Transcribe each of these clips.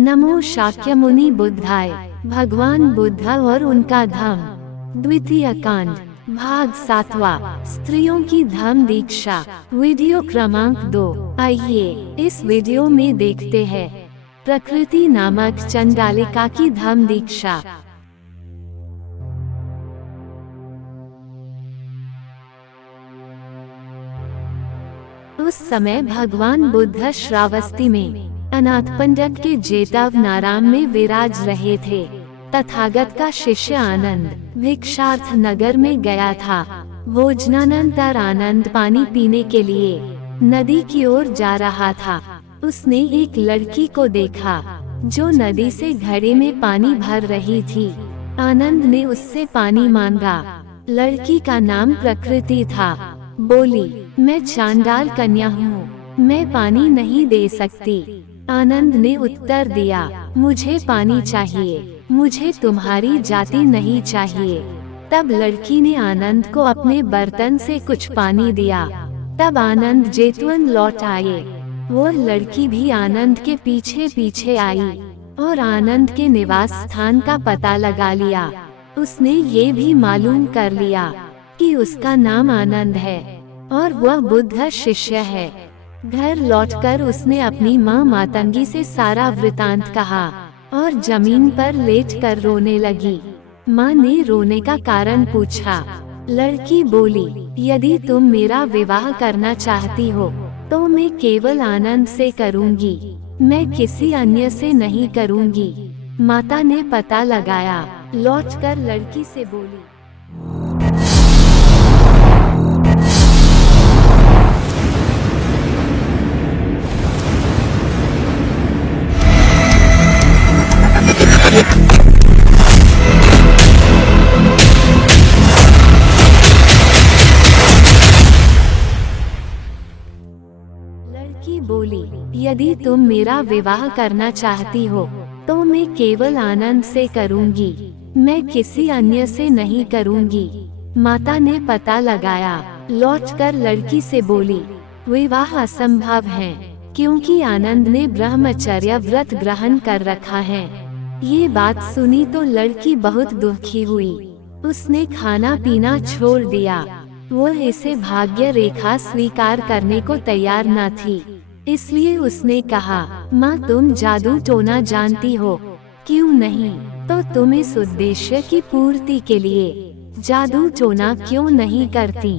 नमो शाक्यमुनि बुद्धाय। भगवान बुद्ध और उनका धम्म। द्वितीय कांड, भाग 7वां, स्त्रियों की धम्म दीक्षा। वीडियो क्रमांक 2। आइए इस वीडियो में देखते हैं प्रकृति नामक चंडालिका की धम्म दीक्षा। उस समय भगवान बुद्ध श्रावस्ती में अनाथपंडक के जेतव नाराम में विराज रहे थे। तथागत का शिष्य आनंद भिक्षार्थ नगर में गया था। भोजनानंतर आनंद पानी पीने के लिए नदी की ओर जा रहा था। उसने एक लड़की को देखा जो नदी से घड़े में पानी भर रही थी। आनंद ने उससे पानी मांगा। लड़की का नाम प्रकृति था। बोली, मैं चांडाल कन्या हूँ, मैं पानी नहीं दे सकती। आनंद ने उत्तर दिया, मुझे पानी चाहिए, मुझे तुम्हारी जाति नहीं चाहिए। तब लड़की ने आनंद को अपने बर्तन से कुछ पानी दिया। तब आनंद जेतवन लौट आए। वह लड़की भी आनंद के पीछे पीछे आई और आनंद के निवास स्थान का पता लगा लिया। उसने ये भी मालूम कर लिया कि उसका नाम आनंद है और वह बुद्ध शिष्य है। घर लौटकर उसने अपनी माँ मातंगी से सारा वृतांत कहा और जमीन पर लेटकर रोने लगी। माँ ने रोने का कारण पूछा। लड़की बोली, यदि तुम मेरा विवाह करना चाहती हो तो मैं केवल आनंद से करूँगी, मैं किसी अन्य से नहीं करूँगी। माता ने पता लगाया। लौटकर लड़की से बोली, यदि तुम मेरा विवाह करना चाहती हो तो मैं केवल आनंद से करूँगी, मैं किसी अन्य से नहीं करूँगी। माता ने पता लगाया। लौटकर लड़की से बोली, विवाह असंभव है क्योंकि आनंद ने ब्रह्मचर्य व्रत ग्रहण कर रखा है। ये बात सुनी तो लड़की बहुत दुखी हुई। उसने खाना पीना छोड़ दिया। वह इसे भाग्य रेखा स्वीकार करने को तैयार न थी। इसलिए उसने कहा, माँ तुम जादू टोना जानती हो, क्यों नहीं तो तुम इस उद्देश्य की पूर्ति के लिए जादू टोना क्यों नहीं करती।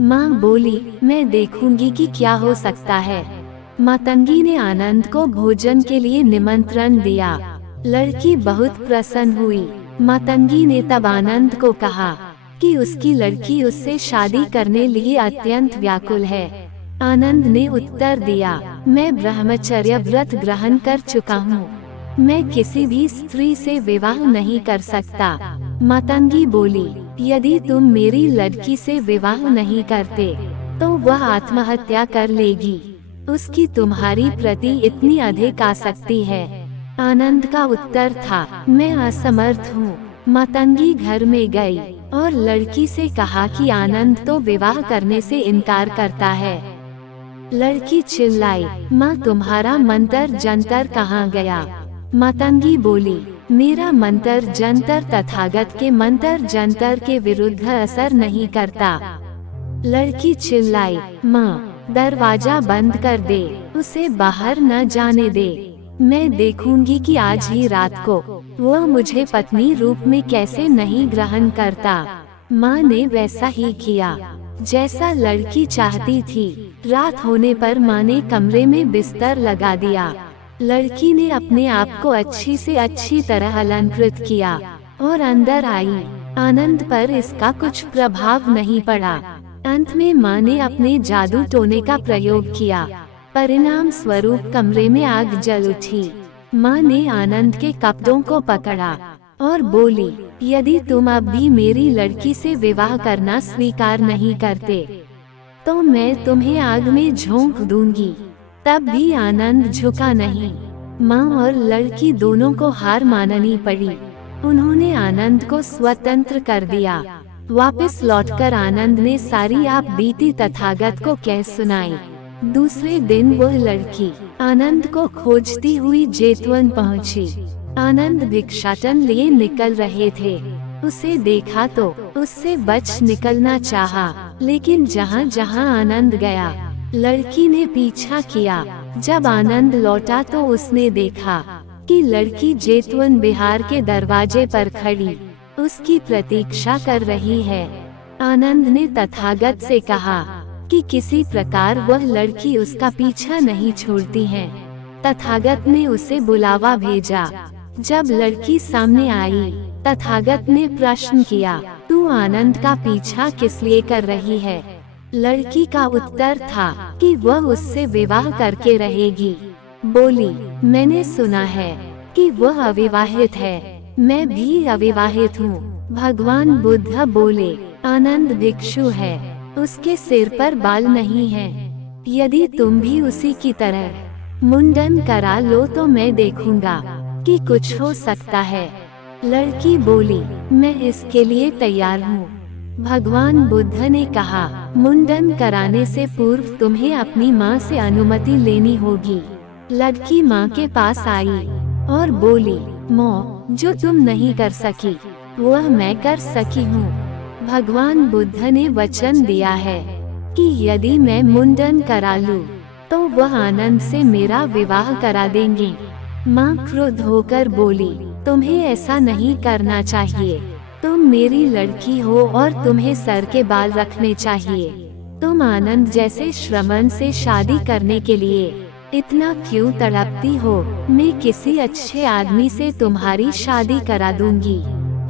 माँ बोली, मैं देखूंगी कि क्या हो सकता है। मातंगी ने आनंद को भोजन के लिए निमंत्रण दिया। लड़की बहुत प्रसन्न हुई। मातंगी ने तब आनंद को कहा कि उसकी लड़की उससे शादी करने लिए अत्यंत व्याकुल है। आनंद ने उत्तर दिया, मैं ब्रह्मचर्य व्रत ग्रहण कर चुका हूँ, मैं किसी भी स्त्री से विवाह नहीं कर सकता। मातंगी बोली, यदि तुम मेरी लड़की से विवाह नहीं करते तो वह आत्महत्या कर लेगी। उसकी तुम्हारी प्रति इतनी अधिक आसक्ति है। आनंद का उत्तर था, मैं असमर्थ हूँ। मातंगी घर में गई और लड़की से कहा कि आनंद तो विवाह करने से इनकार करता है। लड़की चिल्लाई, माँ तुम्हारा मंत्र जंतर कहाँ गया। मातंगी बोली, मेरा मंत्र जंतर तथागत के मंत्र जंतर के विरुद्ध असर नहीं करता। लड़की चिल्लाई, माँ दरवाजा बंद कर दे, उसे बाहर न जाने दे। मैं देखूंगी कि आज ही रात को वह मुझे पत्नी रूप में कैसे नहीं ग्रहण करता। माँ ने वैसा ही किया जैसा लड़की चाहती थी। रात होने पर माँ ने कमरे में बिस्तर लगा दिया। लड़की ने अपने आप को अच्छी से अच्छी तरह अलंकृत किया और अंदर आई। आनंद पर इसका कुछ प्रभाव नहीं पड़ा। अंत में माँ ने अपने जादू टोने का प्रयोग किया। परिणाम स्वरूप कमरे में आग जल उठी। माँ ने आनंद के कपड़ों को पकड़ा और बोली, यदि तुम अब भी मेरी लड़की से विवाह करना स्वीकार नहीं करते तो मैं तुम्हें आग में झोंक दूंगी। तब भी आनंद झुका नहीं। माँ और लड़की दोनों को हार माननी पड़ी। उन्होंने आनंद को स्वतंत्र कर दिया। वापस लौटकर आनंद ने सारी आप बीती तथागत को कह सुनाई। दूसरे दिन वह लड़की आनंद को खोजती हुई जेतवन पहुंची। आनंद भिक्षाटन लिए निकल रहे थे। उसे देखा तो उससे बच निकलना चाहा, लेकिन जहाँ जहाँ आनंद गया लड़की ने पीछा किया। जब आनंद लौटा तो उसने देखा कि लड़की जेतवन बिहार के दरवाजे पर खड़ी उसकी प्रतीक्षा कर रही है। आनंद ने तथागत से कहा कि किसी प्रकार वह लड़की उसका पीछा नहीं छोड़ती है। तथागत ने उसे बुलावा भेजा। जब लड़की सामने आई, तथागत ने प्रश्न किया, तू आनंद का पीछा किस लिए कर रही है? लड़की का उत्तर था कि वह उससे विवाह करके रहेगी। बोली, मैंने सुना है कि वह अविवाहित है। मैं भी अविवाहित हूँ। भगवान बुद्ध बोले, आनंद भिक्षु है, उसके सिर पर बाल नहीं है। यदि तुम भी उसी की तरह मुंडन करा लो तो मैं देखूंगा कि कुछ हो सकता है। लड़की बोली, मैं इसके लिए तैयार हूँ। भगवान बुद्ध ने कहा, मुंडन कराने से पूर्व तुम्हें अपनी माँ से अनुमति लेनी होगी। लड़की माँ के पास आई और बोली, माँ, जो तुम नहीं कर सकी वह मैं कर सकी हूँ। भगवान बुद्ध ने वचन दिया है कि यदि मैं मुंडन करा लूँ तो वह आनंद से मेरा विवाह करा देंगे। माँ क्रुद्ध होकर बोली, तुम्हें ऐसा नहीं करना चाहिए। तुम मेरी लड़की हो और तुम्हें सर के बाल रखने चाहिए। तुम आनंद जैसे श्रमण से शादी करने के लिए इतना क्यों तड़पती हो? मैं किसी अच्छे आदमी से तुम्हारी शादी करा दूंगी।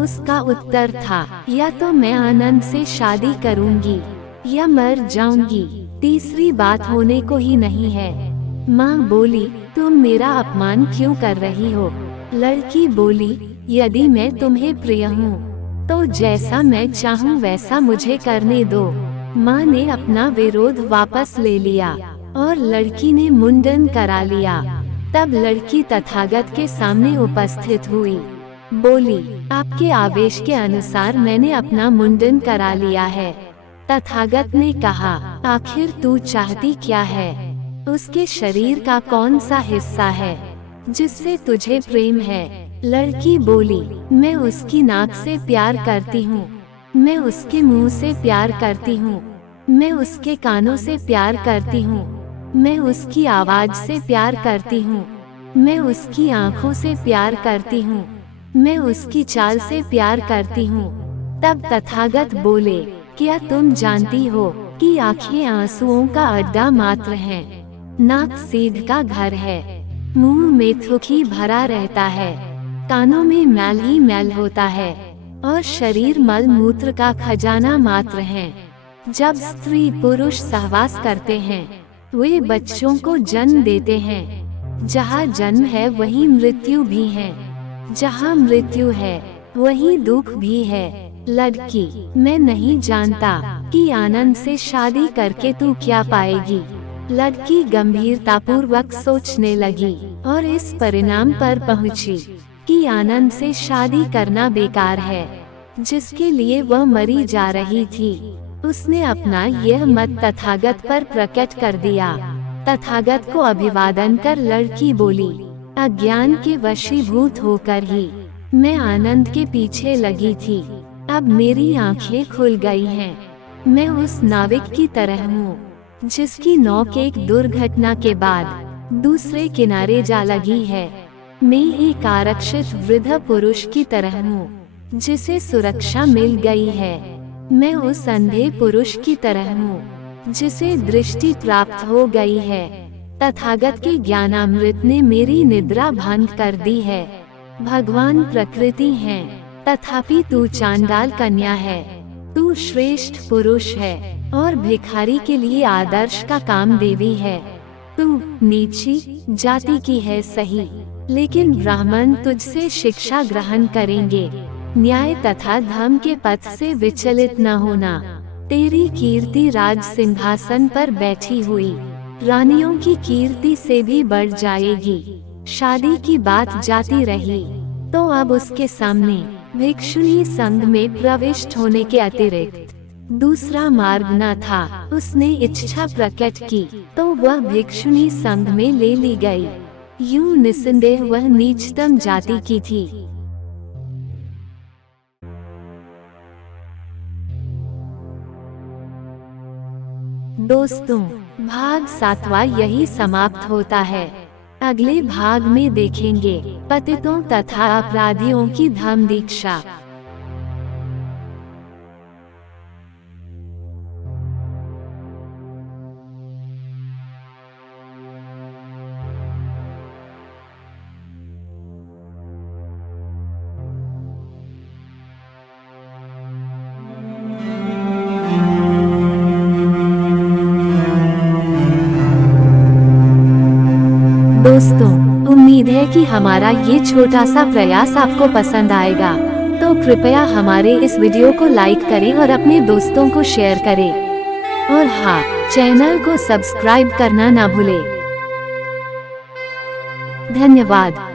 उसका उत्तर था, या तो मैं आनंद से शादी करूंगी या मर जाऊंगी। तीसरी बात होने को ही नहीं है। माँ बोली, तुम मेरा अपमान क्यों कर रही हो? लड़की बोली, यदि मैं तुम्हें प्रिय हूँ तो जैसा मैं चाहूँ वैसा मुझे करने दो। माँ ने अपना विरोध वापस ले लिया और लड़की ने मुंडन करा लिया। तब लड़की तथागत के सामने उपस्थित हुई। बोली, आपके आदेश के अनुसार मैंने अपना मुंडन करा लिया है। तथागत ने कहा, आखिर तू चाहती क्या है? उसके शरीर का कौन सा हिस्सा है जिससे तुझे प्रेम है? लड़की बोली, मैं उसकी नाक से प्यार करती हूँ, मैं उसके मुंह से प्यार करती हूँ, मैं उसके कानों से प्यार करती हूँ, मैं उसकी आवाज से प्यार करती हूँ, मैं उसकी आँखों से प्यार करती हूँ, मैं उसकी चाल से प्यार करती हूँ। तब तथागत बोले, क्या तुम जानती हो कि आँखें आंसुओं का अड्डा मात्र हैं, नाक सीध का घर है, मुंह में थूक ही भरा रहता है, कानों में मैल ही मैल होता है और शरीर मल मूत्र का खजाना मात्र है। जब स्त्री पुरुष सहवास करते हैं वे बच्चों को जन्म देते हैं। जहाँ जन्म है वहीं मृत्यु भी है, जहाँ मृत्यु है वहीं दुख भी है। लड़की, मैं नहीं जानता कि आनंद से शादी करके तू क्या पाएगी। लड़की गंभीरतापूर्वक सोचने लगी और इस परिणाम पर पहुंची कि आनंद से शादी करना बेकार है, जिसके लिए वह मरी जा रही थी। उसने अपना यह मत तथागत पर प्रकट कर दिया। तथागत को अभिवादन कर लड़की बोली, अज्ञान के वशीभूत होकर ही मैं आनंद के पीछे लगी थी। अब मेरी आंखें खुल गई हैं। मैं उस नाविक की तरह हूँ जिसकी नौक एक दुर्घटना के बाद दूसरे किनारे जा लगी है। मैं एक आरक्षित वृद्ध पुरुष की तरह हूँ जिसे सुरक्षा मिल गई है। मैं उस अंधे पुरुष की तरह हूँ जिसे दृष्टि प्राप्त हो गई है। तथागत के ज्ञानामृत ने मेरी निद्रा भंग कर दी है। भगवान प्रकृति है, तथापि तू चांडाल कन्या है। तू श्रेष्ठ पुरुष है और भिखारी के लिए आदर्श का काम देवी है। तू नीची जाति की है सही, लेकिन ब्राह्मण तुझसे शिक्षा ग्रहण करेंगे। न्याय तथा धर्म के पथ से विचलित न होना। तेरी कीर्ति राज सिंहासन पर बैठी हुई रानियों की कीर्ति से भी बढ़ जाएगी। शादी की बात जाती रही तो अब उसके सामने भिक्षुणी संघ में प्रविष्ट होने के अतिरिक्त दूसरा मार्ग न था। उसने इच्छा प्रकट की तो वह भिक्षुणी संघ में ले ली गई। यूं निस्संदेह वह नीचतम जाति की थी। दोस्तों, भाग 7वां यही समाप्त होता है। अगले भाग में देखेंगे पतितों तथा अपराधियों की धम्म दीक्षा। दोस्तों, उम्मीद है कि हमारा ये छोटा सा प्रयास आपको पसंद आएगा। तो कृपया हमारे इस वीडियो को लाइक करें और अपने दोस्तों को शेयर करें। और हाँ, चैनल को सब्सक्राइब करना ना भूलें। धन्यवाद।